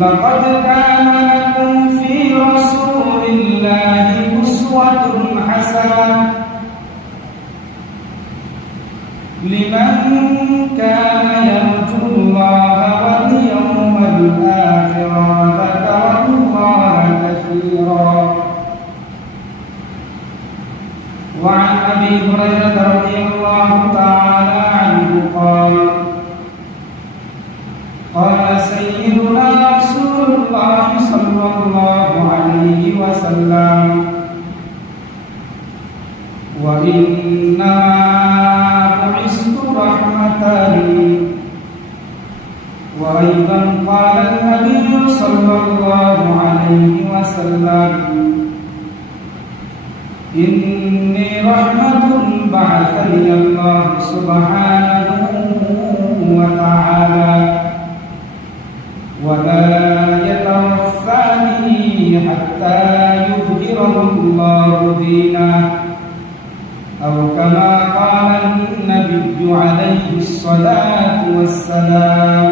لقد كان لكم في رسول الله أسوة حسنة لمن كان يرجو الله واليوم الآخر وذكر الله كثيرا. وعن أبي هريرة رضي الله تعالى عنه قال قال سيدنا رسول الله صلى الله عليه وسلم وإنما بعثت رحمة. وأيضا قال النبي صلى الله عليه وسلم إني رحمة بعثني الله سبحانه وتعالى ولا يتوفاني حتى يظهره الله دينه أو كما قال النبي عليه الصلاة والسلام.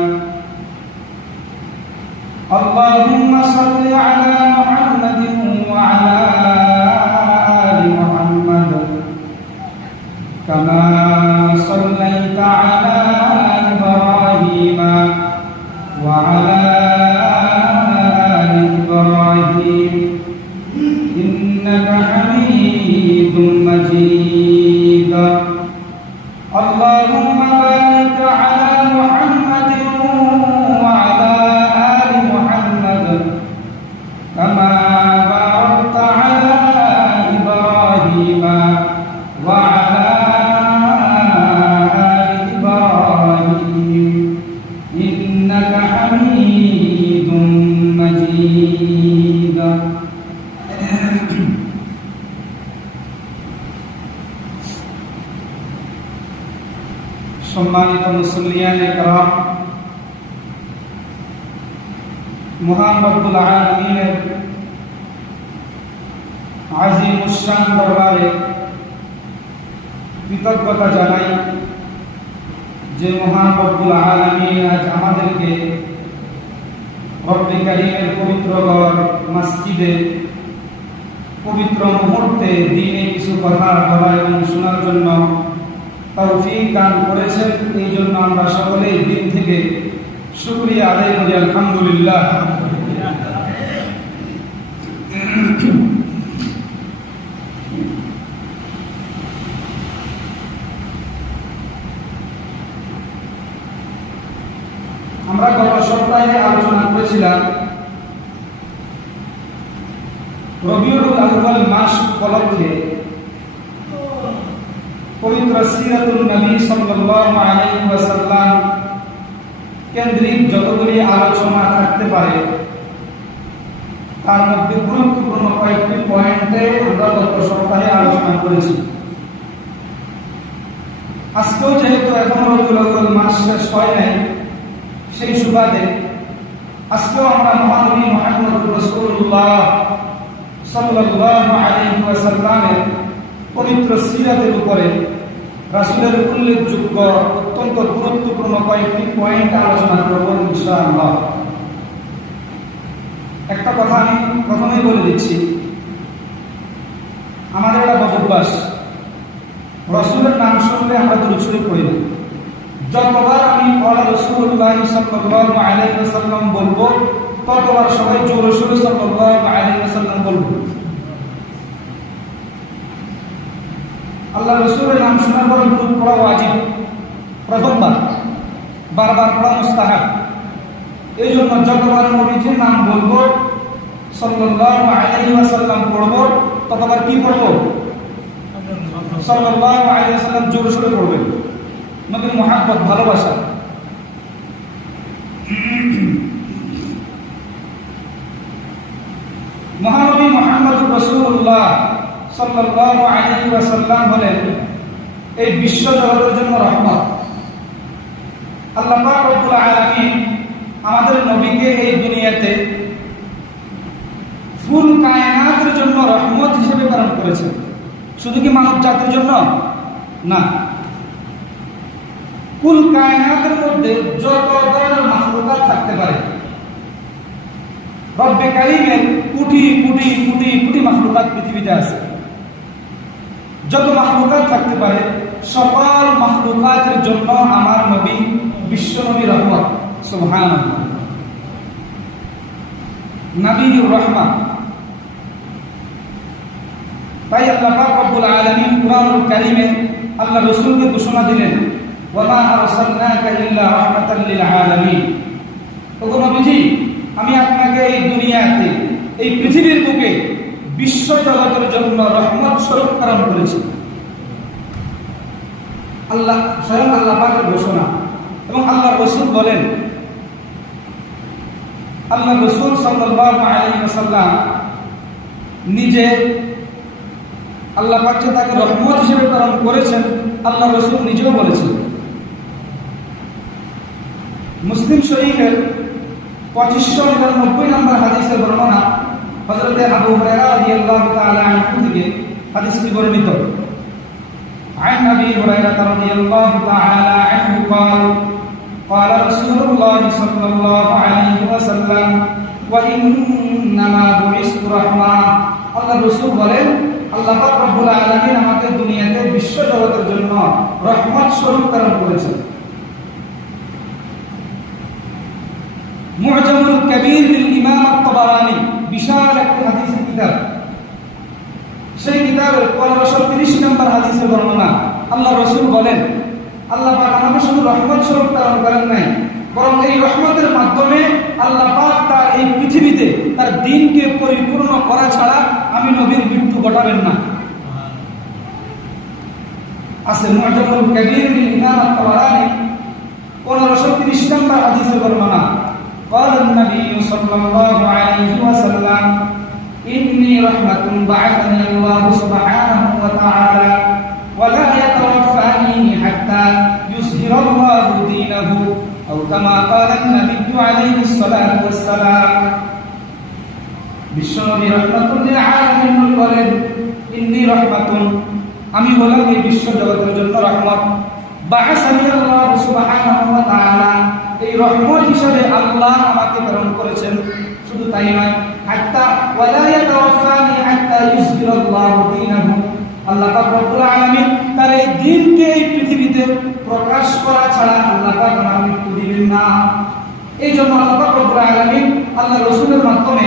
اللهم صل على محمد وعلى آل محمد كما صليت على إبراهيم وعلى آل إبراهيم إنك حميد مجيد. اللهم بارك على محمد وعلى آل محمد كما باركت على إبراهيم وعلى آل إبراهيم إنك حميد مجيد. সম্মানিত মুসলিয়ানে کرام, মহান রব্বুল আলামিনের আজিমুশ শান দরবারে কৃতজ্ঞতা জানাই যে মহান রব্বুল আলামিন আজ আমাদেরকে রব্বে কারীমের পবিত্র ঘর মসজিদে পবিত্র মুহূর্তে দ্বীনে কিছু কথা বলা এবং শোনার জন্য তৌফিক দান করেছেন। এই জন্য আমরা সকলেই দিন থেকে শুকরিয়া আদায় করি আলহামদুলিল্লাহ। আমরা গত সপ্তাহে আলোচনা করেছিলাম রবিউল আউয়াল মাস উপলক্ষে পবিত্র সিরাতুন নবী সাল্লাল্লাহু আলাইহি ওয়াসাল্লাম কেন্দ্রিক যতগুলি আলোচনা থাকতে পারে তার মধ্যে গুরুত্বপূর্ণ কয়েকটি পয়েন্টে আমরা গত সপ্তাহে আলোচনা করেছি। আজকেও যেহেতু এখনো রবিউল আউয়াল মাস শেষ হয় নাই, সেই সুবাদে আজকেও আমরা মহানবী মুহাম্মদ রাসূলুল্লাহ সাল্লাল্লাহু আলাইহি ওয়াসাল্লামের পবিত্র সিরাতের উপরে রাসূলের উল্লেখযোগ্য অত্যন্ত গুরুত্বপূর্ণ কয়েকটি পয়েন্ট আলোচনা করব ইনশাআল্লাহ। একটা কথা আমি প্রথমেই বলে দিচ্ছি, আমাদের একটা অভ্যাস, রাসূলের নাম শুনলে আমরা দুরূদ শরীফ পড়ি না। যতবার আমি ক্বালা রাসূলুল্লাহ সাল্লাল্লাহু আলাইহি ওয়াসাল্লাম বলবো ততবার সবাই জোরে সোরে সাল্লাল্লাহু আলাইহি ওয়াসাল্লাম বলবো। আল্লাহ রাসূলের নাম শোনার পর দুরূদ পড়া ওয়াজিব, প্রথমবার, বারবার পড়া মুস্তাহাব। এই জন্য যতবার নবীজির নাম বলবো সাল্লাল্লাহু আলাইহি ওয়াসাল্লাম পড়বো ততবার কি পড়বো? সাল্লাল্লাহু আলাইহি ওয়াসাল্লাম জোরে সোরে পড়বেন। নবীর মহব্বত, ভালোবাসা। মহানবী মুহাম্মদ রাসূলুল্লাহ সাল্লাল্লাহু আলাইহি ওয়াসাল্লাম হলেন এই বিশ্ব জগতের জন্য রহমত। আল্লাহ পাক রব্বুল আলামিন আমাদের নবীকে এই দুনিয়াতে ফুল কায়নাতের জন্য রহমত হিসেবে প্রেরণ করেছেন। শুধু কি মানব জাতির জন্য না, কুল কায়নাতের মধ্যে যত ধরনের মাখলুকাত থাকতে পারে, রব্বে কারীমের কোটি কোটি কোটি কোটি মাখলুকাত পৃথিবীতে আছে। যত মাখলুকাত থাকতে পারে সকল মাখলুকাতের জন্য আমার নবী বিশ্ব নবী রহমত, সুবহানাল্লাহ, নবীর রহমত। তাই আল্লাহ পাক রব্বুল আলামিন কুরআনুল কারীমে আল্লাহ রাসূলকে ঘোষণা দিলেন, ওয়া মা আরসালনাকা ইল্লা রাহমাতাল লিল আলামিন। ওগো নবীজি, আমি আপনাকে এই দুনিয়াতে, এই পৃথিবীর বুকে বিশ্ব জগতের জন্য রহমত স্বরূপ প্রেরণ করেছি। আল্লাহ স্বয়ং আল্লাহ পাকের ঘোষণা। এবং আল্লাহ রাসূল বলেন, আল্লাহ রাসূল সাল্লাল্লাহু আলাইহি ওয়াসাল্লাম নিজে আল্লাহ পাক যে তাকে রহমত হিসেবে প্রেরণ করেছেন, আল্লাহ রাসূল নিজেও বলেছেন। মুসলিম শরীফের 2590 নম্বর হাদিসের বর্ণনা হযরত আবু হুরায়রা রাদিয়াল্লাহু তাআলা আনহু থেকে হাদিসটি বর্ণিত। عن أبي هريرة رضي الله تعالى عنه قال قال رسول الله صلى الله عليه وسلم وإنما بعثت رحمة। আল্লাহ রাসূল বলেন, আল্লাহ পাক রব্বুল আলামিন আমাকে দুনিয়াতে বিশ্ব জগতের জন্য রহমত স্বরূপ প্রেরণ করেছেন। মুআজামুল কবীর লিল ইমাম আত-তাবারানী, বিশাল একটা হাদিসের কিতাব। সেই কিতাবের 1530 নম্বর হাদিসের বর্ণনা। আল্লাহ রাসূল বলেন, আল্লাহ পাক আমাকে শুধু রহমত স্বরূপ প্রেরণ করেন নাই, বরং এই রহমতের মাধ্যমে আল্লাহ পাক তার এই পৃথিবীতে তার দ্বীনকে পরিপূর্ণ করা ছাড়া আমি নবীর মৃত্যু ঘটাবেন না। আছে মুআজামুল কবীর লিল ইমাম আত-তাবারানী 1530 নম্বর হাদিসের বর্ণনা। قال النبي صلى الله عليه وسلم إني رحمة بعثني الله سبحانه وتعالى ولا يتوفاني حتى يظهر الله دينه أو كما قال النبي عليه الصلاة والسلام। বিশ্বনবী রাহমাতুল লিল আলামিন বলেন, ইন্নী রাহমাতুন, আমি হলাম এই বিশ্ব জগতের জন্য রহমত। বা'আসানি আল্লাহু সুবহানাহু ওয়া তাআলা, এই রহমত হিসেবে আল্লাহ আমাকে প্রেরণ করেছেন। শুধু তাই নয়, হাত্তা ওয়ালা ইয়াতাওয়াফানি হাত্তা ইউযহিরাল্লাহু দীনাহু, আল্লাহ পাক রব্বুল আলামিন তার এই দ্বীনকে এই পৃথিবীতে প্রকাশ করা ছাড়া আল্লাহ পাক আমার মৃত্যু দিবেন না। এই জন্য আল্লাহ পাক রব্বুল আলামিন আল্লাহ রাসূলের মাধ্যমে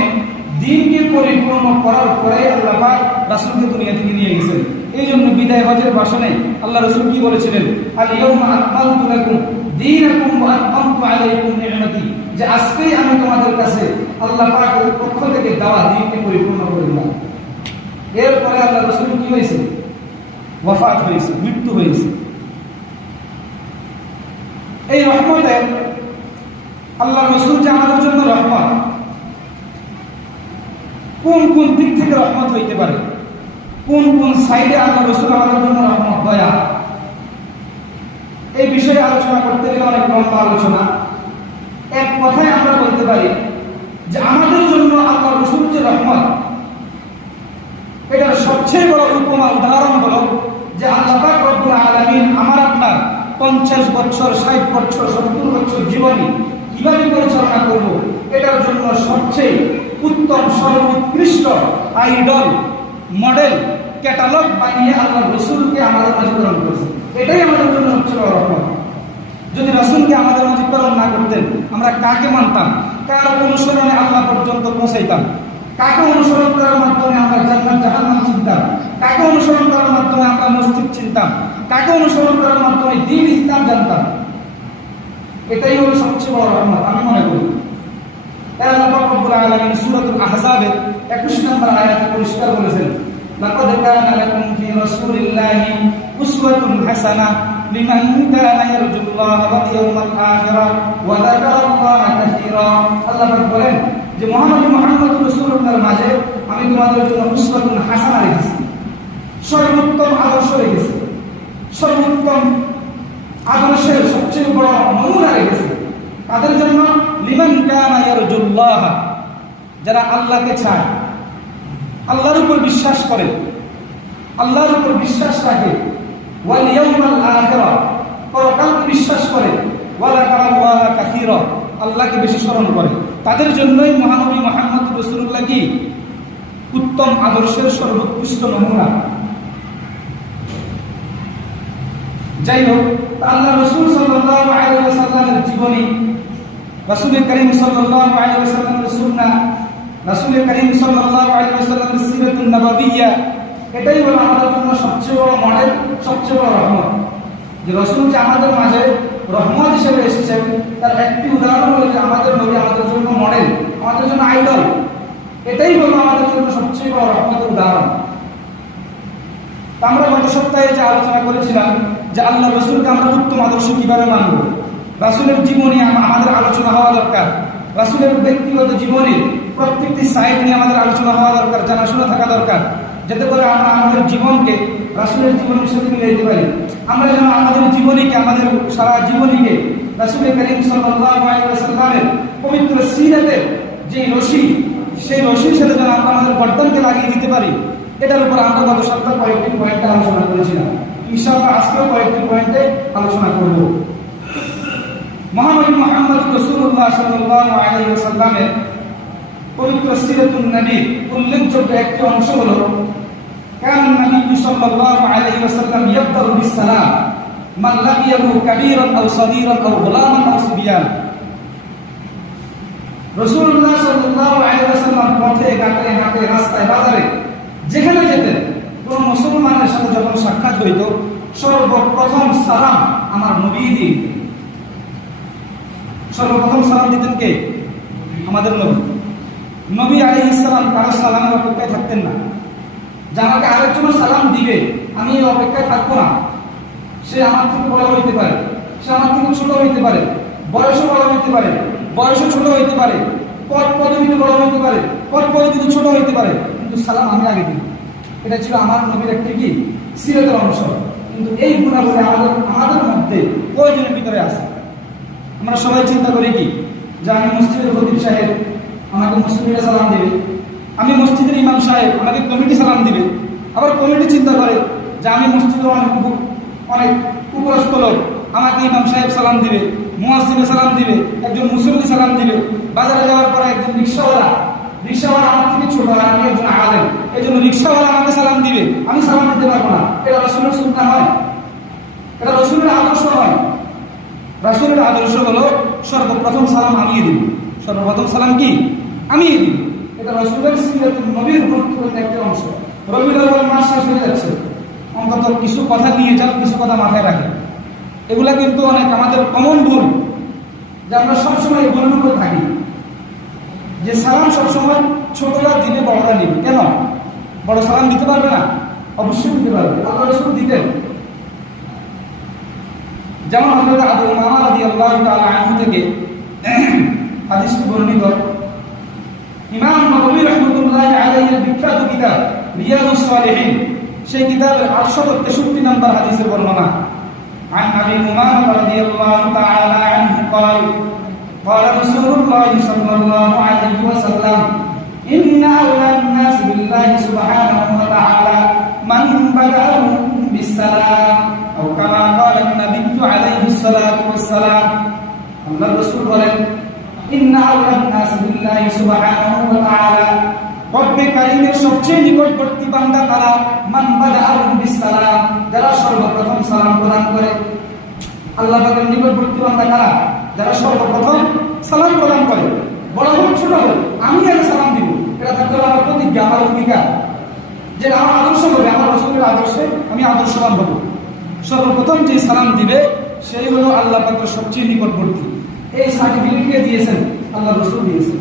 দ্বীনকে পরিপূর্ণ করার পরে আল্লাহ পাক রাসূলকে দুনিয়া থেকে নিয়ে গেছেন। এই জন্য বিদায় হজের ভাষণে আল্লাহ রাসূল কি বলেছিলেন, আল ইয়াউমা আকমালতু লাকুম দীনাকুম ওয়া আতমামতু আলাইকুম নি'মাতি, যে আজকেই আমি তোমাদের কাছে আল্লাহ পাকের পক্ষ থেকে দেওয়া দ্বীনকে পরিপূর্ণ করে দিলাম। এরপরে আল্লাহ রাসূল কি হয়েছে? ওয়াফাত হয়েছে, মৃত্যু হয়েছে। এই রহমতে আল্লাহ রাসূল যে আমাদের জন্য রহমত, কোন কোন দিক থেকে রহমত হইতে পারে, কোন কোন সাইডে আল্লাহ রাসূল আমাদের জন্য রহমত, দয়া, এই বিষয়ে আলোচনা করতে গেলে অনেক লম্বা আলোচনা। এক কথায় আমরা বলতে পারি যে আমাদের জন্য আল্লাহ রাসূল যে রহমত, এটার সবচেয়ে বড় উপমা উদাহরণ হলো যে আল্লাহ পাক রব্বুল আলামিন আমার আপনার 50 বছর, 60 বছর, 70 বছর জীবনী কিভাবে পরিচালনা করব, এটার জন্য সবচেয়ে উত্তম, সর্বোৎকৃষ্ট আইডল, মডেল, ক্যাটালগ বানিয়ে আল্লাহ রাসূলকে আমাদের মাঝে প্রেরণ করেছেন। এটাই আমাদের জন্য সবচেয়ে বড় রহমত। যদি রাসূলকে আমাদের মাঝে প্রেরণ না করতেন, আমরা কাকে মানতাম, কার অনুসরণে আল্লাহ পর্যন্ত পৌঁছাইতাম, কাকে অনুসরণ করার মাধ্যমে আমরা জান্নাত জাহান্নাম চিনতাম, কাকে অনুসরণ করার মাধ্যমে আমরা মসজিদ চিনতাম, কাকে অনুসরণ করার মাধ্যমে দ্বীন ইসলাম জানতাম। এটাই হলো সবচেয়ে বড় রহমত আমি মনে করি। আল্লাহ পাক রব্বুল আলামিন সূরাতুল আহজাবের 21 নম্বর আয়াতে পরিষ্কার বলেছেন, লাকাদ কানা লাকুম ফি রাসূলিল্লাহি উসওয়াতুন হাসানাহ লিমান কানা ইয়ারজুল্লাহ ওয়াল ইয়াউমাল আখিরা ওয়া যাকারাল্লাহা কাসীরা। আল্লাহ পাক বলেন যে মহানবী মুহাম্মদ রাসূলুল্লাহর মাঝে আমি তোমাদের জন্য উসওয়াতুন হাসানা রেখেছি, সর্বোত্তম আদর্শ রেখেছি, সর্বোত্তম আদর্শের সবচেয়ে বড় নমুনা রেখেছি। তাদের জন্য লিমান কানা ইয়ারজুল্লাহ, যারা আল্লাহকে চায়, আল্লাহর উপর বিশ্বাস করে, আল্লাহর উপর বিশ্বাস রাখে, ওয়াল ইয়াউমাল আখিরা, পরকালকে বিশ্বাস যাকুরুল্লাহ কাসীরা, আল্লাহকে বেশি স্মরণ করে, তাদের জন্যই মহানবী মুহাম্মদ রাসূলুল্লাহ কি উত্তম আদর্শের সর্বোৎকৃষ্ট নমুনা। যাই হোক, আল্লাহ রাসূল সাল্লাল্লাহু আলাইহি ওয়াসাল্লামের জীবনী, রাসূল করিম সাল্লাল্লাহু আলাইহি ওয়াসাল্লামের সুন্নাহ, রাসূল করিম সাল্লাল্লাহু আলাইহি ওয়াসাল্লামের সিরাতুন নববিয়্যা, এটাই হলো আমাদের জন্য সবচেয়ে বড় মডেল, সবচেয়ে বড় রহমত। যে রাসূল যে আমাদের মাঝে রহমত হিসেবে এসেছেন, তার একটি উদাহরণ হলো যে আমাদের নবী আমাদের জন্য মডেল, আমাদের জন্য আইডল। এটাই হলো আমাদের জন্য সবচেয়ে বড় রহমতের উদাহরণ। আমরা গত সপ্তাহে যে আলোচনা করেছিলাম যে আল্লাহ রাসূলকে আমরা উত্তম আদর্শ কিভাবে মানব, রাসূলের জীবনী আমাদের আলোচনা হওয়া দরকার, রাসূলের ব্যক্তিগত জীবনী প্রত্যেকটি সাইড নিয়ে আমাদের আলোচনা হওয়া দরকার, জানাশোনা থাকা দরকার, যাতে করে আমরা আমাদের জীবনকে রাসূলের জীবনের সাথে মিলিয়ে দিতে পারি। আমরা যেন আমাদের জীবনীকে, আমাদের সারা জীবনীকে রাসূল করিম সাল্লাল্লাহু আলাইহি ওয়াসাল্লামের পবিত্র সিরাতের যে রশি, সেই রশির সাথে যেন আমরা আমাদের গর্দানকে লাগিয়ে দিতে পারি। এটার উপর আমরা গত সপ্তাহে কয়েকটি পয়েন্টে আলোচনা করেছিলাম। ইনশাআল্লাহ আজকেও কয়েকটি পয়েন্টে আলোচনা করব। মহানবী মুহাম্মদ রাসূলুল্লাহ সাল্লাল্লাহু আলাইহি ওয়াসাল্লামের পবিত্র সিরাতুন নবী উল্লেখযোগ্য একটি অংশ হলো কান নবী সাল্লাল্লাহু আলাইহি ওয়াসাল্লাম ইয়াবদাউ বিসসালাম মান লাকিয়াহু কাবীরান আও সাগীরান আও গুলামান আও সুবিয়ান। রাসূলুল্লাহ সাল্লাল্লাহু আলাইহি ওয়াসাল্লাম পথে ঘাটে হাটে রাস্তায় বাজারে যেখানে যেতেন, কোন মুসলমানের সাথে যখন সাক্ষাৎ হইত, সর্বপ্রথম সালাম আমার নবী দিতেন। সর্বপ্রথম সালাম দিতেন কে? আমাদের নবী। নবী আলাইহিস সালাম কারো সালামের অপেক্ষায় থাকতেন না, যে আমাকে আরেকজনের সালাম দিবে আমি এই অপেক্ষায় থাকবো না। সে আমার থেকে বড় হইতে পারে, সে আমার থেকে ছোট হইতে পারে, বয়সও বড় হইতে পারে, বয়সও ছোট হইতে পারে, পদ পদবিতে বড় হইতে পারে, পদ পদবিতে ছোট হইতে পারে, কিন্তু সালাম আমি আগে দিই। এটা ছিল আমার নবীর একটি কি সিরাতের অংশ। কিন্তু এই গুণাবলী আমাদের মধ্যে কয়জনের ভিতরে আছে? আমরা সবাই চিন্তা করি কি যে আমি মসজিদের খতিব সাহেব, আমাকে মুসলিমরা সালাম দিবে, আমি মসজিদের ইমাম সাহেব, আমাকে কমিটি সালাম দিবে। আবার কমিটি চিন্তা করে যে আমি মসজিদের অনেক উপরস্থ লোক, আমাকে ইমাম সাহেব সালাম দিবে, মুয়াজ্জিনে সালাম দিবে, একজন মুসল্লি সালাম দিবে। বাজারে যাওয়ার পরে একজন রিকশাওয়ালা আমার থেকে ছোট, আর আমি একজন আলেম, এই জন্য রিকশাওয়ালা আমাকে সালাম দিবে, আমি সালাম দিতে পারবো না। এটা রাসূলের সুন্নাহ নয়, এটা রাসূলের আদর্শ নয়। রাসূলের আদর্শ হলো সর্বপ্রথম সালাম আমিয়ে দিব। সর্বপ্রথম সালাম কি? আমিয়ে দিব। এটা রাসূলের সিরাতুন নবীর গুরুত্বপূর্ণ একটি অংশ। রবিউল আউয়াল মাস শেষ হয়ে যাচ্ছে, অন্তত কিছু কথা নিয়ে যান, কিছু কথা মাথায় রাখেন। এগুলা কিন্তু অনেক আমাদের কমন ভুল, যে আমরা সবসময় এই ভুলগুলো থাকি, যে সালাম সবসময় ছোটরা দিবে, বড়রা নিবে। কেন? বড় সালাম দিতে পারবে না? অবশ্যই দিতে পারবে। আল্লাহ রাসূল দিতেন। যেমন হযরত আবু উমামা রাদিয়াল্লাহু তাআলা আনহু থেকে হাদিসটি বর্ণিত, ইমাম নববী রাহমাতুল্লাহি আলাইহির বিখ্যাত কিতাব রিয়াদুস সালিহিন, সেই কিতাবের 863 নম্বর হাদিসের বর্ণনা। عن أبي أمامة رضي الله تعالى عنه قال قال رسول الله صلى الله عليه وسلم إن أولى الناس بالله سبحانه وتعالى من بدأهم بالسلام أو كما قال النبي عليه الصلاة والسلام। الله الرسول বলেন إن أولى الناس بالله سبحانه وتعالى, রব্বে কারীমের সবচেয়ে নিকটবর্তী বান্দা তারা মান বাদাআহুম বিসসালাম, যারা সর্বপ্রথম সালাম প্রদান করে। আল্লাহ পাকের নিকটবর্তী বান্দা কারা? যারা সর্বপ্রথম সালাম প্রদান করে। বড় হোক ছোট হোক, আমি আগে সালাম দিব। এটা থাকতে হবে আমার প্রতিজ্ঞা, আমার অঙ্গীকার, যে আমার আদর্শ হবে, আমার রাসূলের আদর্শে আমি আদর্শবান হব। সর্বপ্রথম যে সালাম দিবে সেই হলো আল্লাহ পাকের সবচেয়ে নিকটবর্তী। এই সার্টিফিকেটকে দিয়েছেন আল্লাহ রাসূল দিয়েছেন।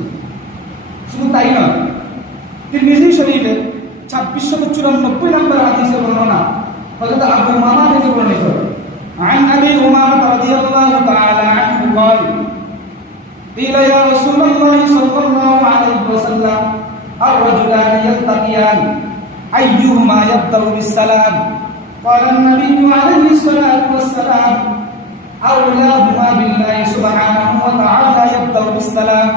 শুধু তাই নয়, তিরমিজি শরীফে 2694 নম্বর হাদিসে বর্ণনা হযরত আবু উমামা থেকে বর্ণিত। عن أبي أمامة رضي الله تعالى عنه قال قيل يا رسول الله صلى الله عليه وسلم الرجلان يلتقيان أيهما يبدأ بالسلام؟ قال النبي عليه الصلاة والسلام أولاهما بالله سبحانه وتعالى يبدأ بالسلام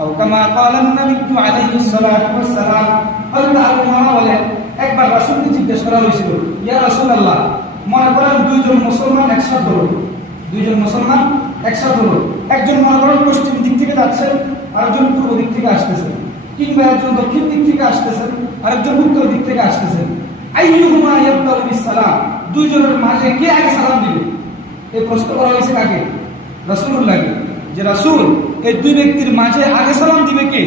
أو كما قال النبي عليه الصلاة والسلام। হযরত আবু উমামা বলেন, একবার রাসূলকে জিজ্ঞেস করা হয়েছিল, ইয়া রাসূলুল্লাহ, মনে করেন দুইজন মুসলমান একসাথে হলো, দুইজন মুসলমান একসাথে হলো, একজন মনে করেন পশ্চিম দিক থেকে যাচ্ছেন, আরেকজন পূর্ব দিক থেকে আসতেছেন, কিংবা একজন দক্ষিণ দিক থেকে আসতেছেন, আরেকজন উত্তর দিক থেকে আসতেছেন। আইয়ুহুমা ইয়াবদাউ বিসসালাম, দুইজনের মাঝে কে আগে সালাম দিবে? এই প্রশ্ন করা হয়েছে কাকে? রাসূলুল্লাহকে, যে রাসূল এই দুই ব্যক্তির মাঝে আগে সালাম দিবে কে?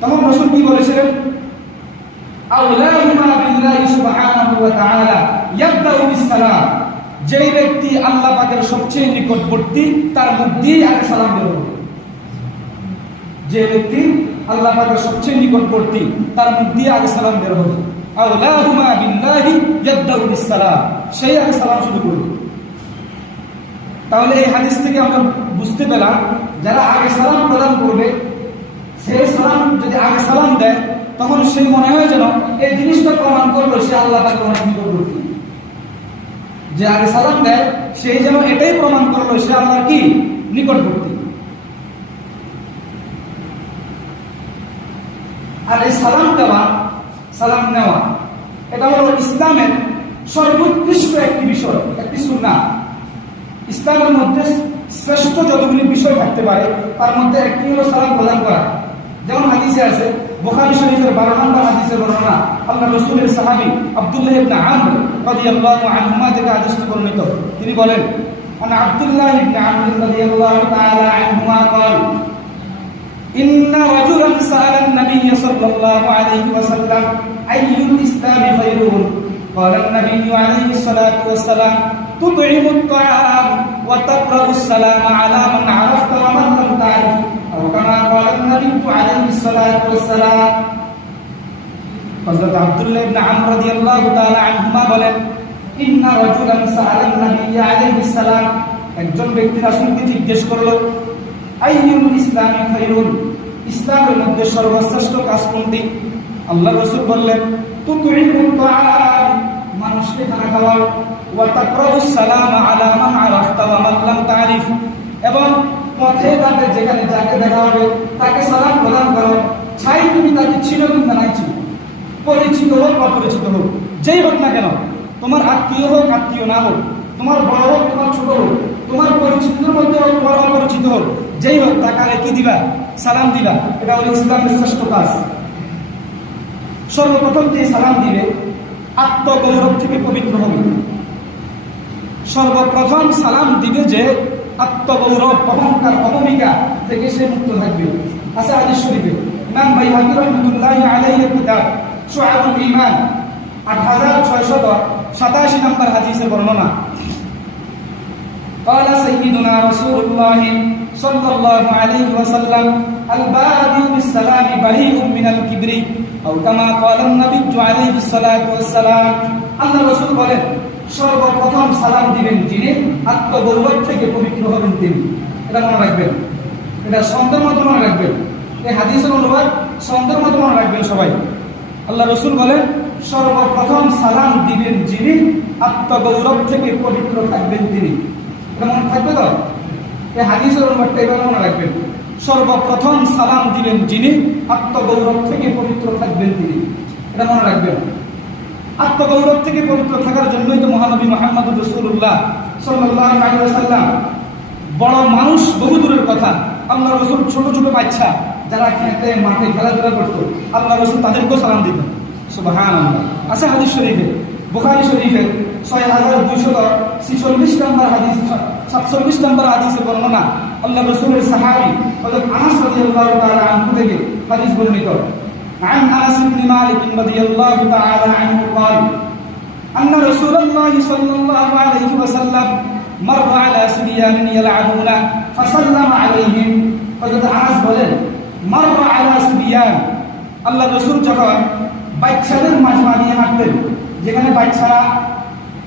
তখন রাসূল কি বলেছিলেন? আউলাহুমা বিল্লাহি সুবহানাহু ওয়া তাআলা ইয়াবদাউ বিসসালাম, যেই ব্যক্তি আল্লাহ পাকের সবচেয়ে নিকটবর্তী তার মুখ দিয়ে আগে সালাম দেব। যে ব্যক্তি আল্লাহ পাকের সবচেয়ে নিকটবর্তী তার মুখ দিয়ে আগে সালাম দেব। আউলাহুমা বিল্লাহি ইয়াবদাউ বিসসালাম, সেই আগে সালাম শুরু করবে। তাহলে এই হাদিস থেকে আমরা বুঝতে পেলাম, যারা আগে সালাম প্রদান করবে, সে সালাম যদি আগে সালাম দেয়, তখন সে মনে হয় যেন এই জিনিসটা প্রমাণ করলো সে আল্লাহ পাকের অনেক নিকটবর্তী। যে আগে সালাম দেয় সেই যেন এটাই প্রমাণ করলো সে আল্লাহর কি নিকটবর্তী। আর এই সালাম দেওয়া, সালাম নেওয়া, এটা হলো ইসলামের সর্বোৎকৃষ্ট একটি বিষয়, একটি সুন্নাহ। ইসলামের মধ্যে শ্রেষ্ঠ যতগুলি বিষয় থাকতে পারে তার মধ্যে একটি হলো সালাম প্রদান করা। যেমন হাদিসে আছে, বুখারী শরীফের 12 নম্বর হাদিসের বর্ণনা, আল্লাহ রাসূলের সাহাবী আব্দুল্লাহ ইবনে আমর রাদিয়াল্লাহু আনহুমা থেকে হাদিসটি বর্ণিত। তিনি বলেন, আনা আব্দুল্লাহ ইবনে আমর রাদিয়াল্লাহু তাআলা আনহুমা قال إن رجلا سأل النبي صلى الله عليه وسلم أي الإسلام خير؟ قال النبي عليه الصلاة والسلام تطعم الطعام وتقرأ السلام على من عرفت ومن لم تعرف، أو كما قال النبي عليه الصلاة والسلام। হযরত আব্দুল্লাহ ইবনে আমর রাদিয়াল্লাহু তাআলা আনহুমা বলেন, ইন্না রাজুলান সাআলান নবী আলাইহিস সালাম, একজন ব্যক্তি রাসূলকে জিজ্ঞেস করলো, আইয়ুল ইসলামি খায়রুন, ইসলামের মধ্যে সর্বশ্রেষ্ঠ কাজ কোনটি? আল্লাহ রাসূল বললেন, তুতঈমুত তাআম, মানুষকে খানা খাওয়াও, ওয়া তাকরাউস সালাম আলা মান আরাফতা ওয়া মান লাম তারিফ, এবং পথে ঘাটে যেখানে যাকে দেখা হবে তাকে সালাম প্রদান করো, চাই তুমি তাকে চিনো কিংবা নাই চিনো, পরিচিত হোক অপরিচিত হোক, যেই হোক না কেন, তোমার আত্মীয় হোক আত্মীয় না হোক, তোমার বড় হোক তোমার ছোট হোক, তোমার পরিচিতর মধ্যে হোক তোমার অপরিচিত হোক, যেই হোক তাকে কি দিবা? সালাম দিবা। এটা হলো ইসলামের শ্রেষ্ঠ কাজ। সর্বপ্রথম যে সালাম দিবে আত্মগৌরব থেকে পবিত্র হবে। সর্বপ্রথম সালাম দিবে যে আত্মগৌরব, অহংকার, অহমিকা থেকে সে মুক্ত থাকবে। আছে হাদিস শরীফে, ইমাম বাইহাকী রাহমাতুল্লাহি আলাইহির কিতাব শুআবুল ঈমান 8687 নম্বর হাদিসের বর্ণনা। قال سيدنا رسول الله صلى الله عليه وسلم البادئ بالسلام بريء من الكبر، أو كما قال النبي عليه الصلاة والسلام। আল্লাহ রাসূল বলেন, সর্বপ্রথম সালাম দিবেন যিনি আত্মগৌরব থেকে পবিত্র হবেন তিনি। এটা মনে রাখবেন, এটা সন্দেহ মতো মনে রাখবেন। এই হাদিসের অনুবাদ সন্দেহ মতো মনে রাখবেন সবাই। আল্লাহ রাসূল বলেন, সর্বপ্রথম সালাম দিবেন যিনি আত্মগৌরব থেকে পবিত্র থাকবেন তিনি। এটা মনে থাকবে তো? এই হাদিসের অনুবাদটা এভাবে মনে রাখবেন, সর্বপ্রথম সালাম দিবেন যিনি আত্মগৌরব থেকে পবিত্র থাকবেন তিনি। এটা মনে রাখবেন। আত্মগৌরব থেকে পবিত্র থাকার জন্যই তো মহানবী মুহাম্মদুর রাসূলুল্লাহ সাল্লাল্লাহু আলাইহি ওয়াসাল্লাম, বড় মানুষ বহু দূরের কথা, আল্লাহ রাসূল ছোট ছোট বাচ্চা যারা খেতে মাঠে খেলাধুলা করতো, আল্লাহ রাসূল তাদেরকেও সালাম দিতেন। সুবহানাল্লাহ। আছে হাদিস শরীফে, বুখারী শরীফের 6246 নম্বর হাদিস, 47 নম্বর হাদিসে বর্ণনা, আল্লাহ রাসূলের সাহাবী হযরত আনাস রাদিয়াল্লাহু তাআলা আনহু থেকে হাদিস বর্ণিত। عن أنس بن مالك رضي الله تعالى عنه قال أن رسول الله صلى الله عليه وسلم مر على صبيان يلعبون فسلم عليهم। হযরত আনাস বলেন, مر على صبيان, আল্লাহ রাসূল যখন বাচ্চাদের মাঝে দিয়ে হাঁটতেন, যেখানে বাচ্চারা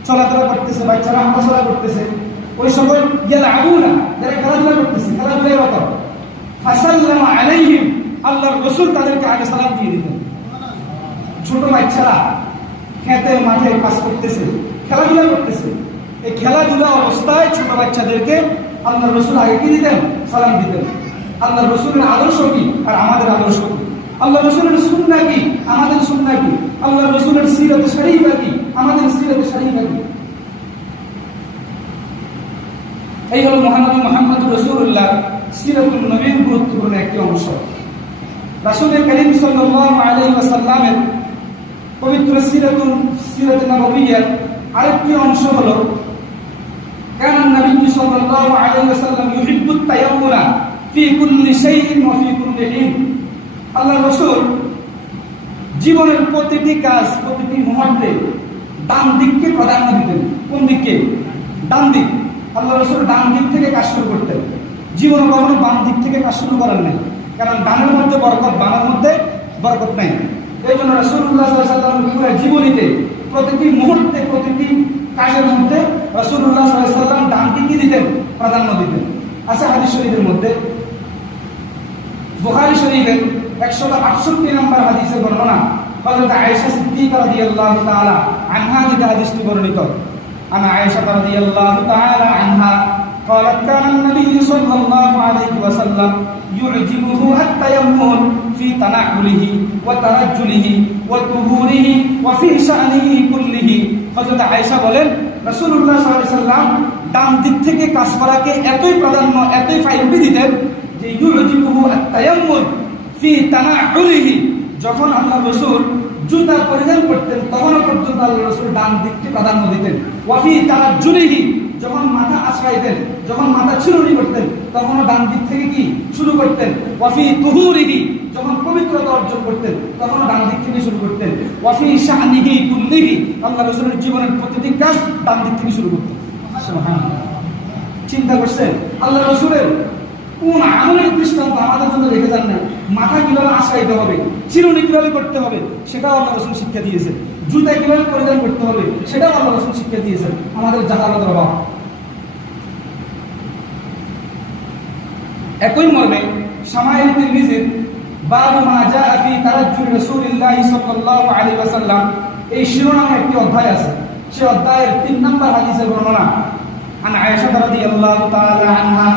চলাফেরা করতেছে, বাচ্চারা হাঁটাচলা করতেছে, ওই সকল ইয়ালআবুনা, যারা খেলাধুলা করতেছে, খেলাধুলায় রত, ফাসাল্লামা আলাইহিম, আল্লাহর রাসূল তাদেরকে আগে সালাম দিয়ে দিতেন। ছোট বাচ্চারা খেতে মাঠে কাজ করতেছে, খেলাধুলা করতেছে, এই খেলাধুলা অবস্থায় ছোট বাচ্চাদেরকে আল্লাহর রাসূল আগে কি দিতেন? সালাম দিতেন। আল্লাহর রাসূলের আদর্শ কি আর আমাদের আদর্শ কি? আল্লাহ রাসূলের সুন্নাহ কি আমাদের সুন্নাহ কি? আল্লাহর রাসূলের সিরাত শরীফা কি আমাদের সিরাত শরীফা কি? এই হলো মহানবী মুহাম্মদুর রাসূলুল্লাহ সিরাতুন নবীর গুরুত্বপূর্ণ একটি অংশ। রাসূল করিম সাল্লাল্লাহু আলাইহি ওয়াসাল্লামের পবিত্র সিরাত নববিয়ার আরেকটি অংশ হলো কানা নবী সাল্লাল্লাহু আলাইহি ওয়াসাল্লাম ইউহিব্বুত তায়াম্মুনা ফি কুল্লি শাইইন ওয়া ফি কুল্লি হিন। আল্লাহর রাসূল জীবনের প্রতিটি কাজ, প্রতিটি মুহূর্তে ডান দিককে প্রাধান্য দিতেন। কোন দিককে? ডান দিক। আল্লাহ রাসূল ডান দিক থেকে কাজ শুরু করতেন, জীবনে কখনো বাম দিক থেকে কাজ শুরু করেন নাই, কারণ ডানের মধ্যে বরকত, বামের মধ্যে বরকত নাই। এই জন্য রাসূলুল্লাহ সাল্লাল্লাহু আলাইহি ওয়াসাল্লামের পুরো জীবনীতে প্রতিটি মুহূর্তে, প্রতিটি কাজের মধ্যে রাসূলুল্লাহ সাল্লাল্লাহু আলাইহি ওয়াসাল্লাম ডান দিককে দিতেন, প্রাধান্য দিতেন। আছে হাদিস শরীফের মধ্যে, বুখারী শরীফের 168 নম্বর হাদিসের বর্ণনা হযরত আয়েশা সিদ্দিকা রাদিয়াল্লাহু তাআলা আনহা থেকে হাদিসটি বর্ণিত। আনা আয়েশা রাদিয়াল্লাহু তাআলা আনহা قالت كان النبي صلى الله عليه وسلم يعجبه التيمم في تنعله وترجله وطهوره وفي شأنه كله। হযরত আয়েশা বলেন রাসূলুল্লাহ সাল্লাল্লাহু আলাইহি ওয়াসাল্লাম ডান দিক থেকে কাজ করাকে এতই প্রাধান্য, এতই প্রায়োরিটি দিতেন যে ইউজিবুহু আত-তায়াম্মুম ফি তানাউলিহি, যখন আল্লাহ রাসূল জুতা পরিধান করতেন তখনও পর্যন্ত আল্লাহ রাসূল ডান দিককে প্রাধান্য দিতেন। ওয়া ফি তারাজ্জুলিহি, যখন মাথা আছড়াইতেন, যখন মাথা ছিলুনি করতেন তখনও ডান দিক থেকে কি শুরু করতেন। ওয়া ফি তুহুরিহি, যখন পবিত্রতা অর্জন করতেন তখনও ডান দিক থেকে শুরু করতেন। ওয়া ফি শানিহি কুল্লিহি, আল্লাহ রাসূলের জীবনের প্রতিটি কাজ ডান দিক থেকে শুরু করতেন। সুবহানাল্লাহ। চিন্তা করছেন আল্লাহ রাসূলের কোন আমলের দৃষ্টান্ত আমাদের জন্য রেখে যান না। মাথা কিভাবে আশ্রাইতে হবে, চিরুনি কিভাবে করতে হবে সেটাও আল্লাহ রাসূল শিক্ষা দিয়েছেন। জুতা কিভাবে পরিধান করতে হবে সেটাও আল্লাহ রাসূল শিক্ষা দিয়েছেন। আমাদের জাহালাতের অভাব। একই মর্মে শামাইল তিরমিজির বাবু মা জাআ ফি তারাজ্জুল রাসূলিল্লাহ সাল্লাল্লাহু আলাইহি ওয়াসাল্লাম এই শিরোনামে একটি অধ্যায় আছে। সেই অধ্যায়ের 3 নম্বর হাদিসের বর্ণনা আন আয়েশা রাদিয়াল্লাহু তাআলা আনহা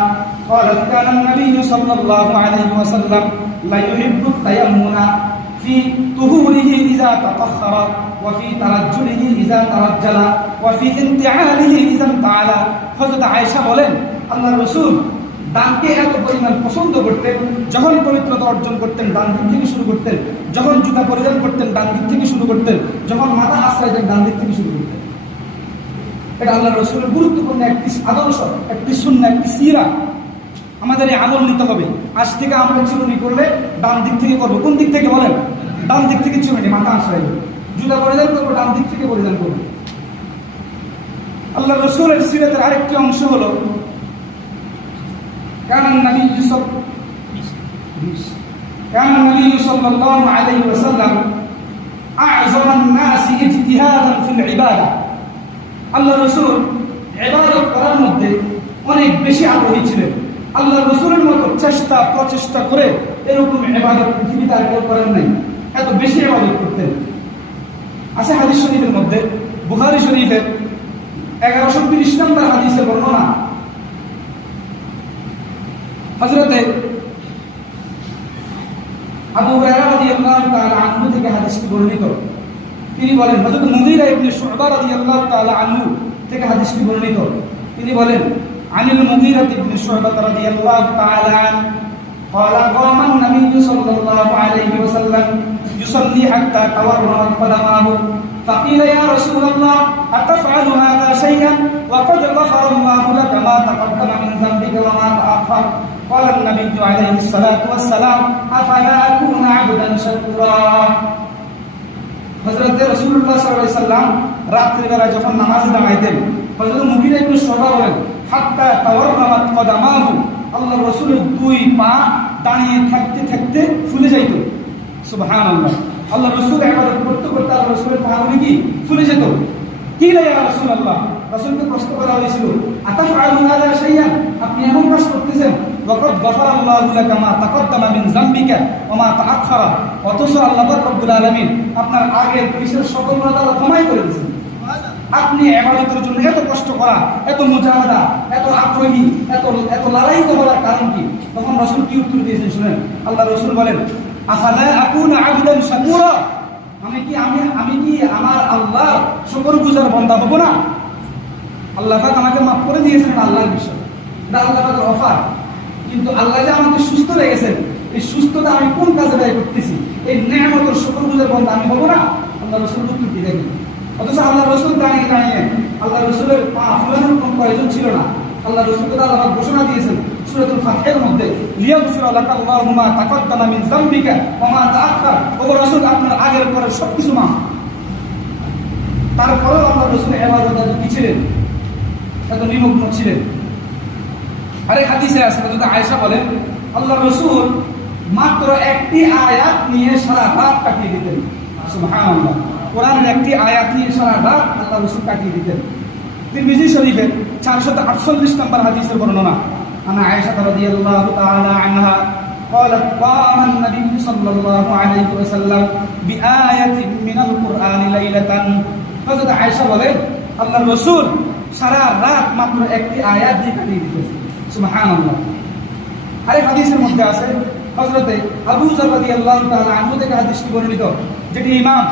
قالت كان النبي صلى الله عليه وسلم لا يحب التيمم في طهوره إذا تطهر وفي ترجله إذا ترجل وفي انتعاله إذا انتعل। হযরত আয়েশা বলেন আল্লাহর রাসূল ডানকে এত পরিমাণ পছন্দ করতেন, যখন পবিত্রতা অর্জন করতেন ডান দিক থেকে শুরু করতেন, যখন জুতা পরিধান করতেন ডান দিক থেকে শুরু করতেন, যখন মাথা আশ্রাইতেন ডান দিক থেকে শুরু করতেন। এটা আল্লাহর রাসূলের গুরুত্বপূর্ণ একটি আদর্শ, একটি সুন্নাহ, একটি সিরা। আমাদের এই আমল নিতে হবে। আজ থেকে আমরা চিরুনি করলে ডান দিক থেকে করবো। কোন দিক থেকে বলেন? ডান দিক থেকে চিরুনি, মাথা আশ্রাইবে। জুতা পরিধান করবো ডান দিক থেকে পরিধান করবো। আল্লাহ রাসূলের সিরাতের আরেকটি অংশ হলো কানা নবী সাল্লাল্লাহু আলাইহি ওয়াসাল্লাম আ'যামান নাসি ইজতিহাদান ফিল ইবাদা। আল্লাহ রাসূল ইবাদত করার মধ্যে অনেক বেশি আগ্রহী ছিলেন। আল্লাহ রাসূলের মতো প্রচেষ্টা করে এরকম ইবাদত পৃথিবীতে আর কেউ করেন নাই, এত বেশি ইবাদত করতেন। আছে হাদিস শরীফের মধ্যে, বুখারী শরীফের 1130 নম্বর হাদিসের বর্ণনা হযরতে আবু হুরায়রা রাদিয়াল্লাহু তাআলা আনহু থেকে হাদিসটি বর্ণিত। তিনি বলেন, হযরত মুগীরা ইবনে শুবা রাদিয়াল্লাহু তাআলা আনহু থেকে হাদিসটি বর্ণিত। তিনি বলেন عن المغيرة بن شعبة رضي الله تعالى عنه قال قام النبي صلى الله عليه وسلم يصلي حتى تورمت قدماه فقيل يا رسول الله أتفعل هذا شيئا وقد غفر الله لك ما تقدم من ذنبك وما تأخر قال النبي عليه الصلاة والسلام أفلا أكون عبدا شكورا। হযরত রাসূলুল্লাহ সাল্লাল্লাহু আলাইহি ওয়াসাল্লাম রাত্রিবেলা যখন নামাজে দাঁড়াইতেন, হযরত মুগীরা ইবনে শুবা বলেন হাত্তা তাওয়াররামাত কদামাহু, আল্লাহর রাসূলের দুই পা দাঁড়িয়ে থাকতে থাকতে ফুলে যাইত। সুবহানাল্লাহ। আল্লাহর রাসূল ইবাদত করতে করতে আল্লাহর রাসূলের পাগুলি কি ফুলে যেত। কি লা ইয়া রাসূলুল্লাহ, রাসূলকে প্রশ্ন করা হয়েছিল আতাফআলু হাযা শাইয়ান, আপনি এমন কাজ করতেছেন ওয়াকাদ গাফারাল্লাহু লাকা মা তাকদ্দামা মিন যামবিকা ওয়া মা তাআখারা, অথচ আল্লাহ রাব্বুল আলামিন আপনার আগের পিছের সকল গুনাহ আল্লাহ ক্ষমাই করে দিয়েছেন। আপনি ইবাদতের জন্য এত কষ্ট করা, এত মুজাহাদা, এত আগ্রহী, এত লড়াই করার কারণ কি? তখন রাসূল কি উত্তর দিয়েছেন শুনেন। আল্লাহ রাসূল বলেন আফালা আকুনা আবদান শাকুরা, আমি কি আমার আল্লাহর শুকরগুজার বান্দা হব না? আল্লাহ পাক আমাকে মাফ করে দিয়েছেন আল্লাহর বিষয়। এটা আল্লাহ পাকের অফার। কিন্তু আল্লাহ যে আমাকে সুস্থ রেখেছেন, এই সুস্থতা আমি কোন কাজে ব্যয় করতেছি, এই নেয়ামতের শুকরগুজার বান্দা আমি হব না? আল্লাহ রাসূল উত্তর দিয়ে দেখেন। অথচ আল্লাহ রাসূল দাঁড়িয়ে দাঁড়িয়ে আল্লাহ রাসূলের পা ফেলানোর কোনো প্রয়োজন ছিল না। আল্লাহ রাসূলকে আল্লাহ ঘোষণা দিয়েছেন সূরাতুল ফাতহের মধ্যে, লিয়াগফিরা লাকা আল্লাহু মা তাকাদ্দামা মিন যামবিকা ওয়া মা তাআখার। ও রাসূল, আপনার আগের পরের সবকিছু মাফ। তারপরেও আল্লাহ রাসূল ইবাদতে কি ছিলেন? এত নিমগ্ন ছিলেন। আরেক হাদিসে আছে, হযরত আয়েশা বলেন আল্লাহ রাসূল মাত্র একটি আয়াত নিয়ে সারা রাত কাটিয়ে দিতেন। সুবহানাল্লাহ, কোরআনের একটি আয়াত নিয়ে সারা রাত আল্লাহ রাসূল কাটিয়ে দিতেন। তিরমিজি শরীফের 448 নম্বর হাদিসের বর্ণনা, আনা আয়েশা রাদিয়াল্লাহু তাআলা আনহা قالت قام النبي صلى الله عليه وسلم بآية من القرآن ليلة। হযরত আয়েশা বলেন আল্লাহর রাসূল সারা রাত মাত্র একটি আয়াত দিয়ে কাটিয়ে দিতেন। সুবহানাল্লাহ। আরেক হাদিসের মধ্যে আছে হযরতে আবু যর রাদিয়াল্লাহু তাআলা আনহু থেকে হাদিসটি বর্ণিত, যেটি ইমাম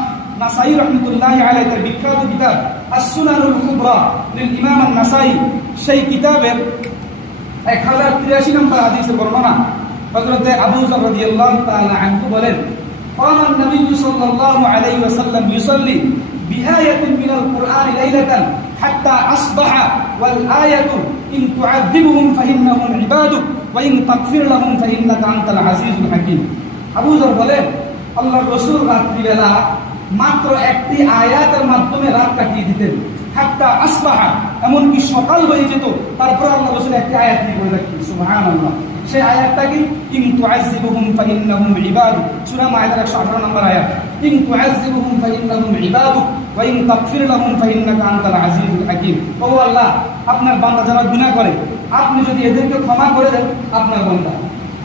নাসাই রাহমাতুল্লাহি আলাইহি তার বিখ্যাত কিতাব আস-সুনানুল কুবরা লিল ইমাম আন-নাসাই, সেই কিতাবের 1083 নম্বর হাদিসের বর্ণনা। হযরতে আবু যর রাদিয়াল্লাহু তাআলা আনহু বলেন قام النبي صلى الله عليه وسلم يصلي بآية من القرآن ليلة حتى أصبح والآية إن تعذبهم فإنهم عبادك وإن تغفر لهم فإنك أنت العزيز الحكيم। আবু যর বলেন আল্লাহর রাসূল রাত্রিবেলা মাত্র একটি আয়াতের মাধ্যমে রাত কাটিয়ে দিতেন। হাত্তা আসবাহা, এমনকি সকাল হয়ে যেত, তারপর আল্লাহ রাসূল একটি আয়াত নিয়ে বলে রাখতেন। সুবহানাল্লাহ। সেই আয়াতটা কি? ইন তুআযিবুহুম ফাইন্নাহুম ইবাদুক, সূরা মায়েদার 118 নম্বর আয়াত। ইন তুআযিবুহুম ফাইন্নাহুম ইবাদুক ওয়া ইন তাগফির লাহুম ফাইন্নাকা আনতাল আজিজুল হাকীম। ও আল্লাহ, আপনার বান্দা যারা গুনাহ করে, আপনি যদি এদেরকে ক্ষমা করে দেন, আপনার বান্দা।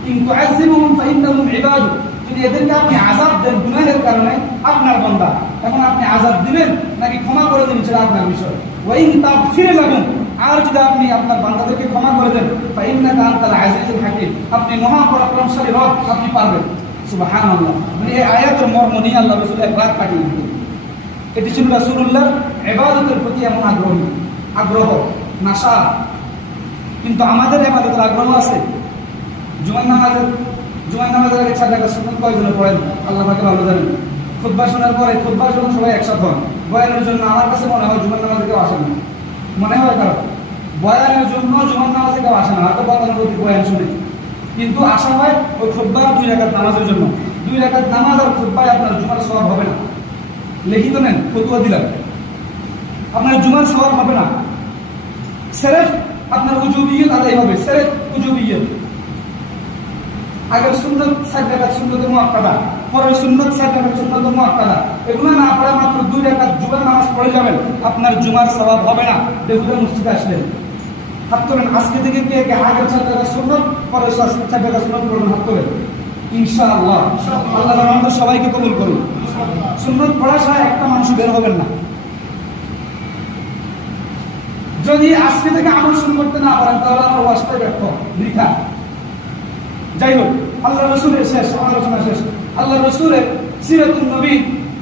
ইন তুআযিবুহুম ফাইন্নাহুম ইবাদুক, যদি এদেরকে আপনি আযাব দেন গুনাহের কারণে, আপনার বান্দা। এখন আপনি আযাব দিবেন নাকি ক্ষমা করে দিবেন সেটা আপনার বিষয়। ওয়া ইন তাগফির লাহুম, আর যদি আপনি আপনার বান্দাদেরকে ক্ষমা করে দেন, ফাইন্নাকা আনতাল আজিজুল হাকীম, আপনি মহা পরাক্রমশালী রব, আপনি পারবেন। সুবহানাল্লাহ। মানে এই আয়াতের মর্ম নিয়ে আল্লাহ রাসূল এক রাত কাটিয়ে দিতেন। এটি ছিল রাসূলুল্লাহ ইবাদতের প্রতি এমন আগ্রহ নাশা। কিন্তু আমাদের ইবাদতের আগ্রহ আছে। জুমার নামাজের আগে 4 রাকাত সুন্নাত কয়জনে পড়েন? আল্লাহ পাক ভালো জানেন। খুতবা শোনার পরে খুতবার জন্য সবাই একসাথে হন। বয়ানের জন্য আমার কাছে মনে হয় জুমার নামাজে কেউ আসে না। মনে হয় কারণ বয়ানের জন্য জুমার নামাজে কেউ আসে না, হয়তো গতানুগতিক বয়ান শুনে, কিন্তু আসা হয় ওই খুতবা 2 রাকাত নামাজের জন্য। 2 রাকাত নামাজ আর খুতবায় আপনার জুমার সওয়াব হবে না। লিখিত নেন, ফতোয়া দিলাম, আপনার জুমার সওয়াব হবে না। সিরফ আপনার উজুবিয়ত আদায় হবে, সিরফ উজুবিয়ত। আগের সুন্নাত 4 রাকাত সুন্নাতে মুআক্কাদা, পরের সুন্নাত 4 রাকাত সুন্নাতে মুআক্কাদা, এগুলো না পড়ে মাত্র 2 রাকাত জুমার নামাজ পড়ে যাবেন, আপনার জুমার সওয়াব হবে না। বেহুদা মসজিদে আসলেন, হাত তোলেন। আজকে থেকে কে কে আগের 4 রাকাত সুন্নাত, পরের 4 রাকাত সুন্নাত পড়বেন? হাত তোলেন ইনশাআল্লাহ। আল্লাহ আমাদের সবাইকে কবুল করুন। সুন্নাত পড়া ছাড়া একটা মানুষ বের হবেন না। যদি আজকে থেকে আমল শুরু করতে না পারেন, তাহলে আমার ওয়াজটা ব্যর্থ, বৃথা। যাই হোক, আল্লাহ রাসূলের শেষ আলোচনা শেষ। আল্লাহ রাসূলের সিরাতুন নবী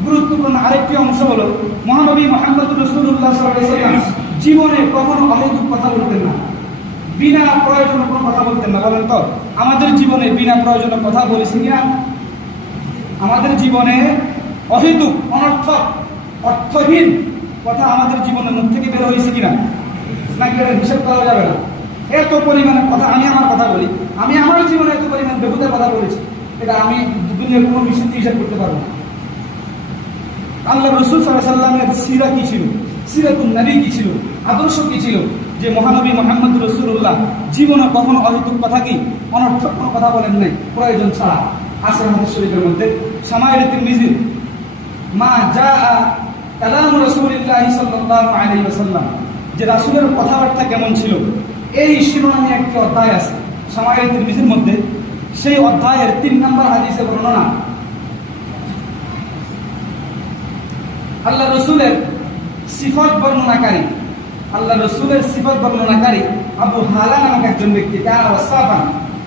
গুরুত্বপূর্ণ আরেকটি অংশ হলো মহানবী মুহাম্মদুর রাসূলুল্লাহ সাল্লাল্লাহু আলাইহি ওয়াসাল্লাম জীবনে কখনো অহেতুক কথা বলতেন না, বিনা প্রয়োজনে কোনো কথা বলতেন না। বলেন তো, আমাদের জীবনে বিনা প্রয়োজনে কথা বলেছি কিনা? আমাদের জীবনে অহেতুক, অনর্থক, অর্থহীন কথা আমাদের জীবনে মুখ থেকে বের হয়েছে কিনা? নাকি এটা হিসাব করা যাবে না? এত পরিমাণে কথা, আমি আমার কথা বলি, আমি আমার জীবনে এত পরিমাণ বেহুদার কথা বলেছি, এটা আমি দুনিয়ার কোনো বিষয় হিসাব করতে পারবো না। আল্লাহ রাসূল সাল্লাল্লাহু আলাইহি ওয়াসাল্লামের সিরা কি ছিল, সিরাতুন নবী কি ছিল, আদর্শ কি ছিল, যে মহানবী মুহাম্মদুর রাসূলুল্লাহ জীবনে কখনো অহেতুক কথা কি, অনর্থক কোনো কথা বলেন নাই প্রয়োজন ছাড়া। আছে আমাদের শরীরের মধ্যে শামাইল তিরমিজি, মা জাআ কালামু রাসূলিল্লাহি সাল্লাল্লাহু আলাইহি ওয়াসাল্লাম, যে রাসূলের কথাবার্তা কেমন ছিল, এই শিরোনামে একটি অধ্যায় আছে শামাইল তিরমিজির মধ্যে। সেই অধ্যায়ের 3 নম্বর হাদিসে বর্ণনা, আল্লাহ রাসূলের সিফাত বর্ণনাকারী, আল্লাহ রাসূলের সিফাত বর্ণনাকারী আবু হালা নামক একজন ব্যক্তি, কানা ওয়াসাফান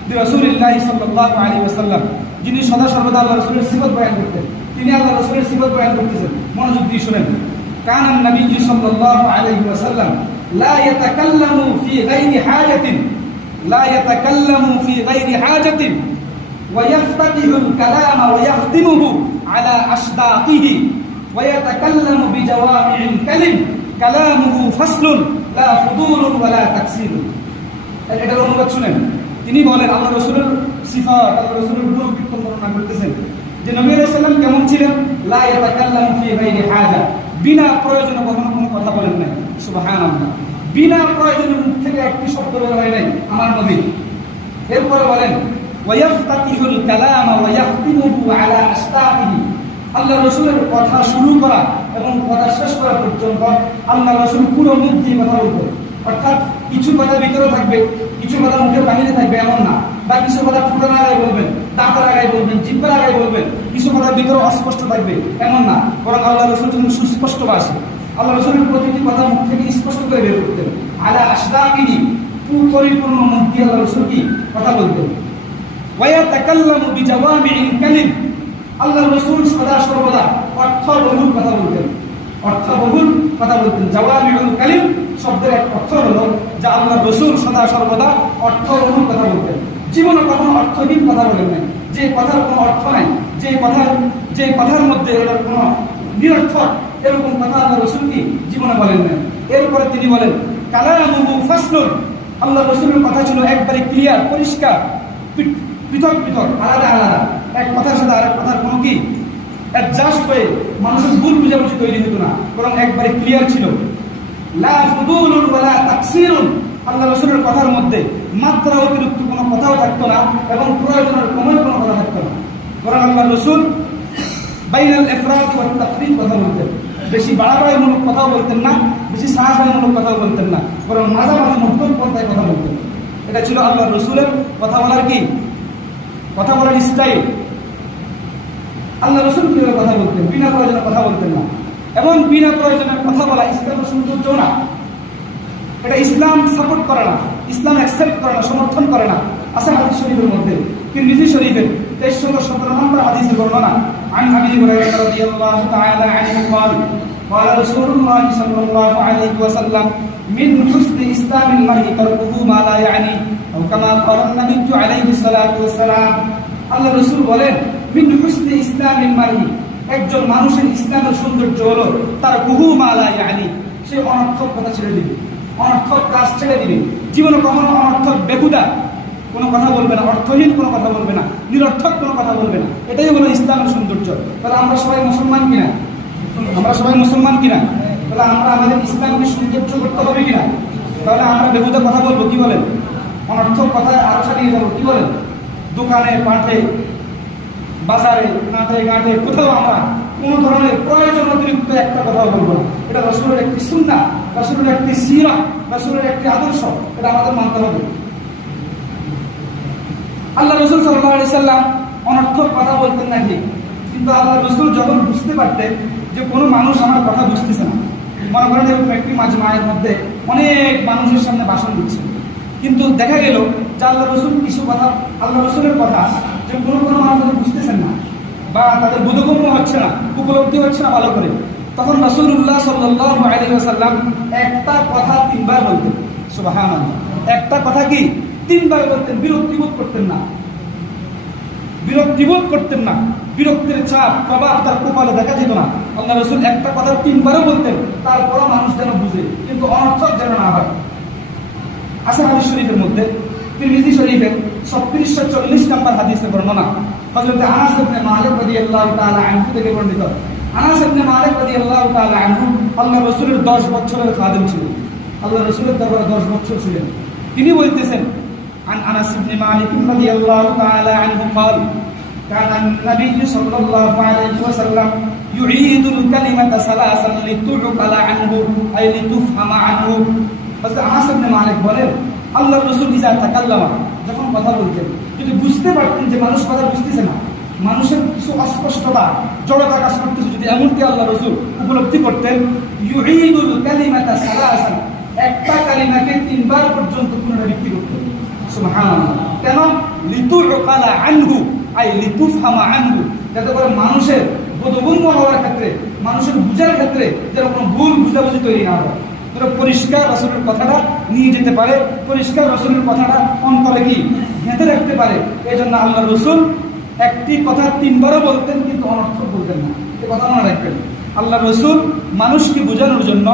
বিরাসূলিল্লাহি সাল্লাল্লাহু আলাইহি ওয়াসাল্লাম, যিনি সদা সর্বদা আল্লাহ রাসূলের সিফাত বয়ান করতেন। তিনি আল্লাহ রাসূলের সিফাত বয়ান করতেছেন, মনোযোগ দিয়ে শুনেন। কানা নবী সাল্লাল্লাহু আলাইহি ওয়াসাল্লাম লা ইয়াতাকাল্লামু ফি গায়রি হাজাতিন লা ইয়াতাকাল্লামু ফি গায়রি হাজাতিন ওয়া ইয়াফতাতিহুল কালামা ওয়া ইয়াখতিমুহু আলা আসদাকিহি ওয়া ইয়াতাকাল্লামু বিজাওয়ামি'il কালিম কালামুহু ফাসলুন লা ফুদুলুন ওয়া লা তাকসিরুন। এটার অনুবাদ শুনেন। তিনি বলেন, আল্লাহ রাসূলের সিফাত, আল্লাহ রাসূলের গুণ কীর্তন বর্ণনা করতেছেন যে নবী আলাইহিস সালাম কেমন ছিলেন। লা ইয়াতাকাল্লামু ফি গায়রি হাজা, বিনা প্রয়োজনে কখনো কোনো কথা বলেন নাই। সুবহানাল্লাহ, বিনা প্রয়োজনে মুখ থেকে একটি শব্দ বের হয় নাই আমার নবী। এরপরে বলেন ওয়া ইয়াফতাতিহুল কালামা ওয়া ইয়াখতিমুহু আলা আসতাকিহি, আল্লাহ রাসূলের কথা শুরু করা এবং কথা শেষ করা পর্যন্ত আল্লাহ রাসূল পুরো মুখ দিয়ে কথা বলতেন। অর্থাৎ কিছু কথা ভিতরে থাকবে, কিছু কথা মুখের বাহিরে থাকবে এমন না, বা কিছু কথা ঠোঁটের আগায় বলবেন, দাঁতের আগায় বলবেন, জিহ্বার আগায় বলবেন, কিছু কথা ভিতরে অস্পষ্ট থাকবে এমন না, বরং আল্লাহ রাসূল যখন সুস্পষ্ট ভাষায় আল্লাহ রাসূলের প্রতিটি কথা মুখ থেকে স্পষ্ট করে বের করতেন। আলা আসদাকিহি, পরিপূর্ণ মুখ দিয়ে আল্লাহ রাসূল কি কথা বলতেন। ওয়া ইয়াতাকাল্লামু বিজাওয়ামি'il কালিম, আল্লাহ রাসূল সদা সর্বদা অর্থবহুল কথা বলতেন। অর্থবহুল কথা বলতেন। জাওয়ামিউল কালিম শব্দের এক অর্থ হলো যে আল্লাহ রাসূল সদা সর্বদা অর্থবহুল কথা বলতেন। জীবনে কখনো অর্থহীন কথা বলেন নাই, যে কথার কোনো অর্থ নাই, যে কথার মধ্যে কোনো নিরর্থক এরকম কথা আল্লাহ রাসূল কি জীবনে বলেন নাই। এরপরে তিনি বলেন কালামুহু ফাসলুন, আল্লাহ রাসূলের কথা ছিল একবারে ক্লিয়ার, পরিষ্কার, পৃথক পৃথক, আলাদা আলাদা, এক কথার সাথে আরেক কথার কোনো কি অ্যাডজাস্ট হয়ে মানুষের ভুল বুঝাবুঝি তৈরি হতো না, বরং একবারে ক্লিয়ার ছিল। লা ফুদুলুন ওয়া লা তাকসিরুন, আল্লাহ রাসূলের কথার মধ্যে মাত্রা অতিরিক্ত কোনো কথাও থাকতো না এবং প্রয়োজনের কমের কোনো কথা থাকতো না, বরং আল্লাহ রাসূল বাইনাল ইফরাত ওয়া তাফরীত কথা বলতেন। বেশি বাড়াবাড়িমূলক কথাও বলতেন না, বেশি সাহায্যমূলক কথাও বলতেন না, বরং মাঝামাঝি মধ্যম পন্থায় কথা বলতেন। এটা ছিল আল্লাহ রাসূলের কথা বলার কি, কথা বলার স্টাইল। আল্লাহ রাসূল কিভাবে কথা বলতেন, বিনা প্রয়োজনে কথা বলতেন না, এবং বিনা প্রয়োজনে কথা বলা ইসলামের সৌন্দর্য না, এটা ইসলাম সাপোর্ট করে না, ইসলাম অ্যাকসেপ্ট করে না, সমর্থন করে না। আছে হাদিস শরীফের মধ্যে, তিরমিজি শরীফের 2317 নম্বর হাদিসের বর্ণনা, আন আবি হুরায়রা রাদিয়াল্লাহু তাআলা আনহু قال قال رسول الله صلى الله عليه وسلم من حسن اسلام المرء تركه ما لا يعني او كما قال النبي عليه الصلاه والسلام। আল্লাহ রাসূল বলেন মিন হুসনি ইসলামিল মারই, একজন মানুষের ইসলামের সৌন্দর্য হলো তার কুহু মা লা ইয়ানি, সে অনর্থক কথা ছেড়ে দিবে, অনর্থক কাজ ছেড়ে দিবে। জীবনে কখনো অনর্থক বেহুদা কোনো কথা বলবে না, অর্থহীন কোনো কথা বলবে না, নিরর্থক কোনো কথা বলবে না। এটাই হলো ইসলামের সৌন্দর্য। তাহলে আমরা সবাই মুসলমান কিনা? আমরা সবাই মুসলমান কিনা? তাহলে আমরা আমাদের ইসলামকে সৌন্দর্য করতে হবে কিনা? তাহলে আমরা বেহুদা কথা বলবো, কি বলেন? অনর্থক কথা আরো চালিয়ে যাবো, কি বলেন? দোকানে, মাঠে, বাজারে, নাটে ঘাটে কোথাও আমরা কোনো ধরনের প্রয়োজন অতিরিক্ত একটা কথা বলবো না। এটা রাসূলের একটি সুন্নাহ, রাসূলের একটি সিরাত, রাসূলের একটি আদর্শ, এটা আমাদের মানতে হবে। আল্লাহ রাসূল সাল্লাল্লাহু আলাইহি সাল্লাম অনর্থক কথা বলতেন না ঠিক, কিন্তু আল্লাহ রাসূল যখন বুঝতে পারতেন যে কোনো মানুষ আমার কথা বুঝতেছে না, মনে করেন এরকম একটি মাজমায়ের মধ্যে অনেক মানুষের সামনে ভাষণ দিচ্ছে, কিন্তু দেখা গেল যে আল্লাহ রাসূল কিছু কথা, আল্লাহ রাসূলের কথা যে কোনো মানুষ বুঝতেছেন না বা তাদের বোধগম্য হচ্ছে না, উপলব্ধি হচ্ছে না ভালো করে, তখন রাসূলুল্লাহ সাল্লাল্লাহু আলাইহি ওয়াসাল্লাম একটা কথা 3 বার বলতেন। সুবহানাল্লাহ, একটা কথা কি 3 বার বলতেন, বিরক্তিবোধ করতেন না, বিরক্তিবোধ করতেন না, বিরক্তির ছাপ প্রভাব তার কপালে দেখা যেত না। আল্লাহ রাসূল একটা কথা 3 বারও বলতেন, তারপরও মানুষ যেন বুঝে, কিন্তু অনর্থক যেন না হয়। আছে হাদিস শরীফের মধ্যে, তিরমিজি শরীফের 3640 নম্বর হাদিসে বর্ণনা, হযরত আনাস ইবনে মালিক রাদিয়াল্লাহু তাআলা আনহু থেকে বর্ণিত। আনাস ইবনে মালিক রাদিয়াল্লাহু তাআলা আনহু আল্লাহ রাসূলের 10 বছরের খাদেম ছিলেন, আল্লাহ রাসূলের দরবারে 10 বছর ছিলেন। তিনি বলতেছেন عن أنس بن مالك رضي الله تعالى عنه قال كان النبي صلى الله عليه وسلم يعيد الكلمة ثلاثا لتعقل عنه أي لتفهم عنه। হযরত আনাস ইবনে মালিক বলেন আল্লাহর রাসূল ইজা তাকাল্লামা, যখন কথা বলতেন, যদি বুঝতে পারতেন যে মানুষ কথা বুঝতেছে না, মানুষের কিছু অস্পষ্টতা, জড়তা কাজ করতেছে, যদি এমনকি আল্লাহ রাসূল উপলব্ধি করতেন, ইউঈদুল কালিমাতা সালাসান, একটা কালিমাকে 3 বার পর্যন্ত পুনরাবৃত্তি করতেন। সুবহানাল্লাহ, কেন? লিতুকালা আনহু আই লিতুফহামা আনহু, যাতে করে মানুষের বোধগম্য হওয়ার ক্ষেত্রে, মানুষের বুঝার ক্ষেত্রে যেন কোনো ভুল বুঝাবুঝি তৈরি না হয়। পুরো পরিষ্কার রাসূলের কথাটা নিয়ে যেতে পারে, পরিষ্কার রাসূলের কথাটা অন্তরে কি গেঁথে রাখতে পারে। এই জন্য আল্লাহ রসুল একটি কথা 3 বারও বলতেন, কিন্তু অনর্থক বলতেন না। এই কথা মনে রাখবেন, আল্লাহ রসুল মানুষকে বোঝানোর জন্য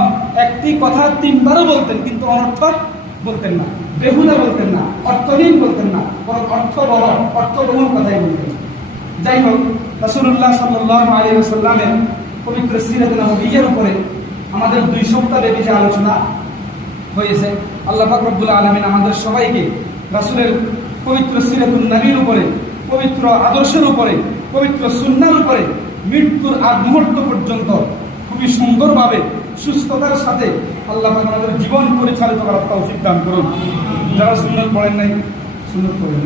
একটি কথা 3 বারও বলতেন, কিন্তু অনর্থক বলতেন না, বেহুদা বলতেন না, অর্থহীন বলতেন না, বরং অর্থবহ অর্থবহুল কথাই বলতেন। যাই হোক, রাসূলুল্লাহ সাল্লাল্লাহু আলাইহি ওয়াসাল্লামের পবিত্র সিরাত নববিয়্যার উপরে আমাদের 2 সপ্তাহ ব্যাপী যে আলোচনা হয়েছে, আল্লাহ পাক রব্বুল আলামিন আমাদের সবাইকে রাসূলের পবিত্র সিরাতুন নবীর উপরে, পবিত্র আদর্শের উপরে, পবিত্র সুন্নাহর উপরে মৃত্যুর আগ মুহূর্ত পর্যন্ত খুবই সুন্দরভাবে সুস্থতার সাথে আল্লাহ পাক আমাদের জীবন পরিচালিত করার তৌফিক দান করুন। যারা সুন্নাত পড়েন নাই, সুন্নাত পড়েন।